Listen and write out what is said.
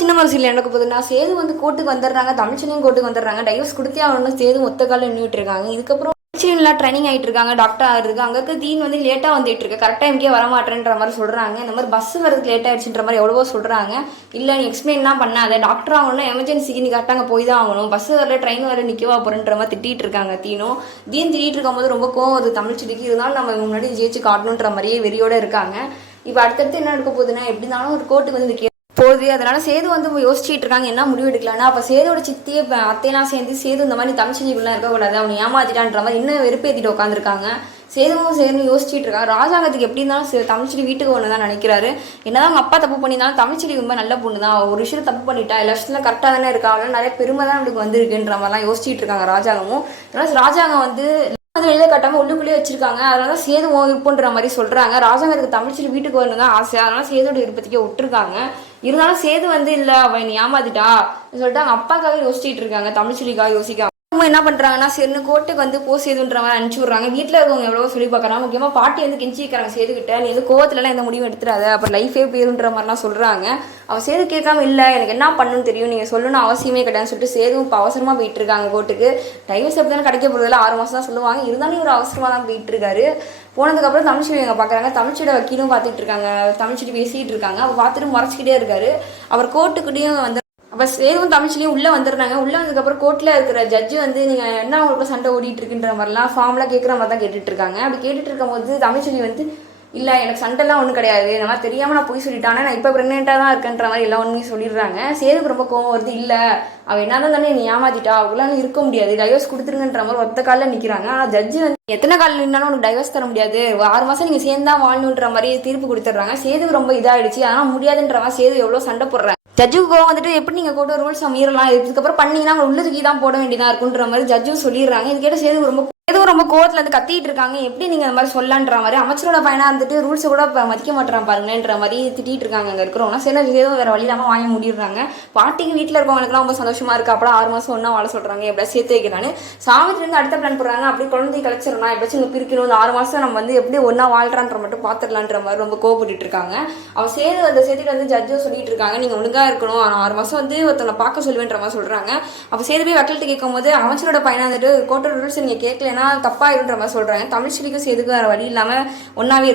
சின்ன மனசில் எனக்கு போகுதுன்னா சேது வந்து கோர்ட்டுக்கு வந்துடுறாங்க, தமிழ்ச்செல்வியும் கோர்ட்டுக்கு வந்துடுறாங்க. டைவர்ஸ் கொடுத்தே ஆகணும்னு சேது ஒத்த காலில் நின்றுட்டு இருக்காங்க. இதுக்கப்புறம் தமிழ்ச்செல்விலாம் ட்ரைனிங் ஆகிட்டு இருக்காங்க, டாக்டர் ஆகிறதுக்கு. அங்கே இருக்க தீன் வந்து லேட்டாக வந்துட்டு இருக்கு, கரெக்டாக எங்கேயே வரமாட்டேன்ற மாதிரி சொல்கிறாங்க. இந்த மாதிரி பஸ் வரதுக்கு லேட் ஆயிடுச்சுன்ற மாதிரி எவ்வளவோ சொல்கிறாங்க. இல்லை நீ எக்ஸ்பிளைன்லாம் பண்ணாத, டாக்டர் ஆகணும்னா எமர்ஜென்சிக்கு நீ கரெக்டாக அங்கே போய் தான் ஆகணும், பஸ் வரல ட்ரெயின் வர நிற்கவா போகிறன்ற மாதிரி திட்டிகிட்டு இருக்காங்க தீனும். திட்டிகிட்டு இருக்கும்போது ரொம்ப கோவம் வருது தமிழ்ச்செல்விக்கு. இருந்தாலும் நம்ம முன்னாடி ஜெயிச்சு காட்டணுன்ற மாதிரியே வெறியோடு இருக்காங்க. இப்போ அடுத்தடுத்து என்ன நடக்க போகுதுன்னா, எப்படி இருந்தாலும் ஒரு கோர்ட்டுக்கு வந்து போகுது. அதனால சேது வந்து யோசிச்சுட்டு இருக்காங்க என்ன முடிவு எடுக்கலாம்னா. அப்போ சேதோட சித்தியை அத்தையெல்லாம் சேர்ந்து சேது இந்த மாதிரி தமிழ்ச்செல்விக்குலாம் இருக்கக்கூடாது, அவனை ஏமாத்திட்டான்ற மாதிரி இன்னும் வெறுப்பேற்றிட்டு உட்காந்துருக்காங்க. சேதுவும் சேர்ந்து யோசிச்சுட்டு இருக்காங்க. ராஜாங்கத்துக்கு எப்படி இருந்தாலும் தமிழ்ச்செல்வி வீட்டுக்கு ஒன்று தான் நினைக்கிறாரு. என்னதான் அவங்க அப்பா தப்பு பண்ணியிருந்தாலும் தமிழ்ச்செல்வி ரொம்ப நல்ல பொண்ணு தான், ஒரு விஷயம் தப்பு பண்ணிட்டா எல்லா விஷயத்துல கரெக்டாக தானே இருக்கா, அவளால் நிறைய பெருமை தான் நம்மளுக்கு வந்திருக்குன்ற மாதிரிலாம் யோசிச்சுட்டு இருக்காங்க ராஜாங்கமும். அதனால ராஜாங்கம் வந்து வெளியே கட்டாமல் உள்ளுக்குள்ளேயே வச்சிருக்காங்க. அதனால சேது விருப்பன்ற மாதிரி சொல்றாங்க. ராஜாங்கத்துக்கு தமிழ்ச்செல்வி வீட்டுக்கு வரணும் தான் ஆசை, அதனால சேதோட விருப்பத்துக்கே விட்டுருக்காங்க. இருந்தாலும் சேது வந்து இல்லை அவன் நீ ஏமாத்திட்டா சொல்லிட்டு அவங்க அப்பாக்காக யோசிச்சுட்டு இருக்காங்க, தமிழ்ச்செல்விக்காக யோசிக்காம. என்ன பண்றாங்கன்னா சரின்னு கோர்ட்டுக்கு வந்து சேதுன்ற மாதிரி அனுப்பிச்சு விடுறாங்க. வீட்டில் இருக்கவங்க எவ்வளவோ சொல்லி பார்க்கறாங்க. முக்கியமா பாட்டி வந்து கெஞ்சிக்கிறாங்க சேதுக்கிட்ட, நீ வந்து கோவத்துலலாம் எந்த முடிவும் எடுத்துடாத, அப்புறம் லைஃபே போயிருன்ற மாதிரிலாம் சொல்றாங்க. அவன் சேது கேட்காம இல்லை எனக்கு என்ன பண்ணணும்னு தெரியும், நீங்க சொல்லணும்னு அவசியமே கிடையாதுன்னு சொல்லிட்டு சேதுவும் இப்போ அவசரமா போயிட்டு இருக்காங்க கோர்ட்டுக்கு. டைவர்ஸ் எப்படி தானே கிடைக்க போறதில்ல, 6 மாசம் தான் சொல்லுவாங்க. இருந்தாலும் ஒரு அவசரமா தான் போயிட்டு இருக்காரு. போனதுக்கப்புறம் தமிழ்ச்செல்வி அங்கே பார்க்குறாங்க. தமிழ்ச்செல்வி வக்கீலும் பார்த்துட்டு இருக்காங்க, தமிழ்ச்செல்வி பேசிட்டு இருக்காங்க. அவர் பார்த்துட்டு முறைச்சிக்கிட்டே இருக்காரு. அவர் கோர்ட்டுக்கிட்டையும் வந்து அப்போ சேதுவும் தமிழ்ச்செல்வியும் உள்ளே வந்துடுறாங்க. உள்ளே வந்ததுக்கப்புறம் கோர்ட்டில் இருக்கிற ஜட்ஜு வந்து நீங்கள் என்ன உங்களுக்கு சண்டை ஓடிட்டு இருக்குன்ற மாதிரிலாம் ஃபார்ம்லாம் கேட்குற மாதிரி தான் கேட்டுட்டு இருக்காங்க. அப்படி கேட்டுட்டு இருக்கும்போது தமிழ்ச்செல்வி வந்து இல்லை எனக்கு சண்டைலாம் ஒன்றும் கிடையாது, இந்த மாதிரி தெரியாமல் நான் போய் சொல்லிட்டானே, நான் இப்போ ப்ரெக்னெண்ட்டாக தான் இருக்கேன்ற மாதிரி எல்லாம் ஒன்றுமே சொல்லிடுறாங்க. சேதுக்கு ரொம்ப கோவம் வருது. இல்லை அவள் என்ன தானே நீ ஏமாத்திட்டா, அவங்களால இருக்க முடியாது, டைவர்ஸ் கொடுத்துருங்கன்ற மாதிரி ஒத்த காலில் நிற்கிறாங்க. ஆனால் ஜட்ஜு வந்து எத்தனை காலில் நின்னாலும் உனக்கு டைவர்ஸ் தர முடியாது, 6 மாதம் நீங்கள் சேர்ந்தா வாழணுன்ற மாதிரி தீர்ப்பு கொடுத்துட்றாங்க. சேதுக்கு ரொம்ப இதாகிடுச்சு. ஆனால் முடியாதுன்ற மாதிரி சேது எவ்வளோ சண்டை போடுறாங்க. ஜட்ஜுக்கு கோவம் வந்துட்டு எப்படி நீங்கள் கூட ரூல்ஸ் மீறலாம், இதுக்கப்புறம் பண்ணீங்கன்னா அவங்க உள்ள தூக்கி தான் போட வேண்டியதாக இருக்குன்ற மாதிரி ஜட்ஜும் சொல்லிடுறாங்க. இது கேட்ட சேது ரொம்ப கோவத்தில் வந்து கத்திட்டு இருக்காங்க. எப்படி நீங்கள் அந்த மாதிரி சொல்லலான்ற மாதிரி அமைச்சரோட பையனாக இருந்துட்டு ரூல்ஸை கூட இப்போ மதிக்க மாட்டேறான் பாருங்கன்ற மாதிரி திட்டிட்டு இருக்காங்க. அங்கே இருக்கிறவங்க சரி சேதும் வேறு வழி இல்லாமல் வாங்கி முடிடுறாங்க. பாட்டிக்கு வீட்டில் இருக்கவங்களுக்குலாம் ரொம்ப சந்தோஷமா இருக்கு. அப்போ 6 மாதம் ஒன்றா வாழ சொல்கிறாங்க, எப்படியா சேர்த்து வைக்கிறான்னு சாமித்திலேருந்து அடுத்த பிளான் போடுறாங்க. அப்படி குழந்தை கலைச்சிடணும், எப்படியாச்சும் இங்கே பிரிக்கணும், இந்த 6 மாதம் நம்ம வந்து எப்படி ஒன்றா வாழ்றான்ற மட்டும் பார்த்துடலான்ற மாதிரி ரொம்ப கோவப்பட்டு இருக்காங்க. அவன் சேர்த்துட்டு வந்து ஜட்ஜும் சொல்லிட்டு இருக்காங்க, நீங்கள் ஒழுங்காக இருக்கணும், 6 மாதம் வந்து ஒருத்தனை பார்க்க சொல்லுவேன்ற மாதிரி சொல்கிறாங்க. அப்போ சேது போய் வக்கீல்கிட்ட கேட்கும் போது அமைச்சரோட பையனாக வந்துட்டு கோர்ட்டோட ரூல்ஸ் நீங்கள் கேட்கலன்னா தப்பாயிருன்ற மாதிரி சொல்கிறாங்க. தமிழ்ச்செல்விக்கும் சேதுக்கும் வேறு வழி இல்லாமல் ஒன்றாவே